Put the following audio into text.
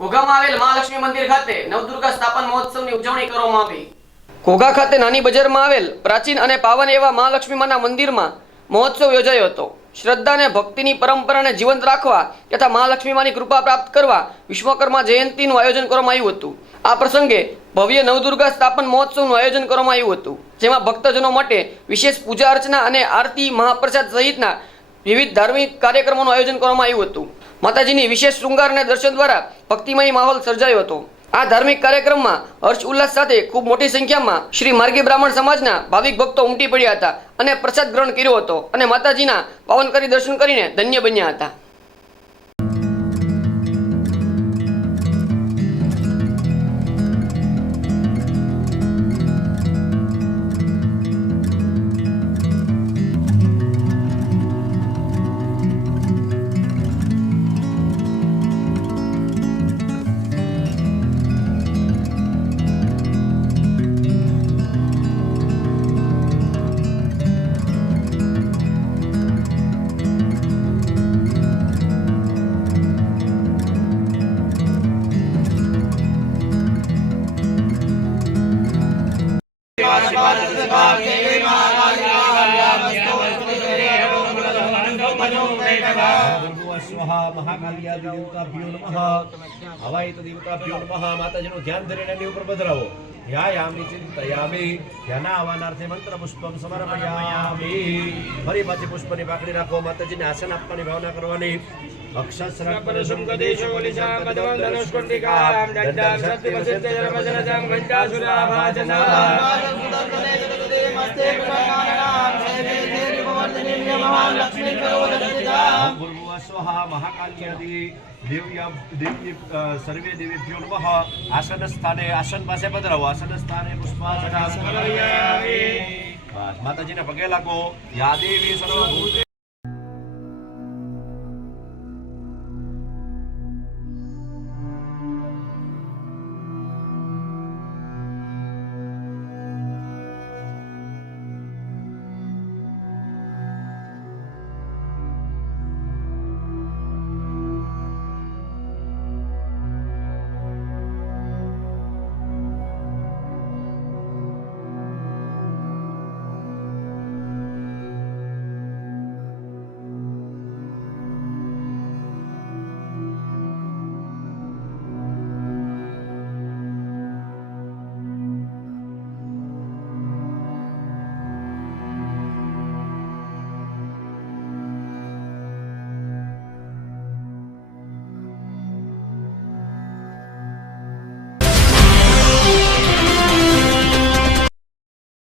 ઘોઘામાં આવેલ મહાલક્ષ્મી મંદિર ખાતે નવદુર્ગા સ્થાપન મહોત્સવની ઉજવણી કરવામાં આવી। ઘોઘા ખાતે નાની બજારમાં આવેલ પ્રાચીન અને પાવન એવા મહાલક્ષ્મી માના મંદિરમાં મહોત્સવ યોજાયો હતો। શ્રદ્ધા અને ભક્તિની પરંપરાને જીવંત રાખવા તથા મહાલક્ષ્મી માની કૃપા પ્રાપ્ત કરવા વિશ્વકર્મા જયંતીનું આયોજન કરવામાં આવ્યું હતું। આ પ્રસંગે ભવ્ય નવદુર્ગા સ્થાપન મહોત્સવનું આયોજન કરવામાં આવ્યું હતું, જેમાં ભક્તજનો માટે વિશેષ પૂજા અર્ચના અને આરતી, મહાપ્રસાદ સહિતના વિવિધ ધાર્મિક કાર્યક્રમોનું આયોજન કરવામાં આવ્યું હતું। માતાજીની વિશેષ શૃંગાર અને દર્શન દ્વારા ભક્તિમય માહોલ સર્જાયો હતો। આ ધાર્મિક કાર્યક્રમમાં હર્ષ ઉલ્લાસ સાથે ખૂબ મોટી સંખ્યામાં શ્રી માર્ગી બ્રાહ્મણ સમાજના ભાવિક ભક્તો ઉમટી પડ્યા હતા અને પ્રસાદ ગ્રહણ કર્યો હતો અને માતાજીના પાવનકારી દર્શન કરીને ધન્ય બન્યા હતા। महाकालियादिदेवताभ्यो नमः। हवायितदेवताभ्यो नमः। माताजीનું ધ્યાન ધરીને એની ઉપર પધરાવો। યાયામી ચિંતયામી। ધ્યાના આવાનાર્થે મંત્ર પુષ્પમ સમર્પયામી। ફરી પાછી પુષ્પની પાકડી રાખો। માતાજીને આસન આપવાની ભાવના કરવાની। અક્ષસરાપર સુંગદેશો વલિશામ પદવં ધનુષ્કુંડિકામ દંડામ સત્યવસિદ્ધ જનમજનજામ ઘંટાસુરાભાજનામ સુદર્શને જગદે મસ્તે પ્રમાણનામ સેવે દેવી ભવર્ધનિ મહાન લક્ષ્મી કરોદસ્તિતામ। ભૂર્ભુવઃ સ્વઃ મહાકાલ્યાદિ દેવી સર્વે દેવીભ્યો નમઃ। આસન સ્થાને આસન પાસે પધરાવો। આસન સ્થાને પુષ્પાસન સમર્પયામિ। બસ માતાજીને પગે લાગો। યા દેવી સર્વભૂતે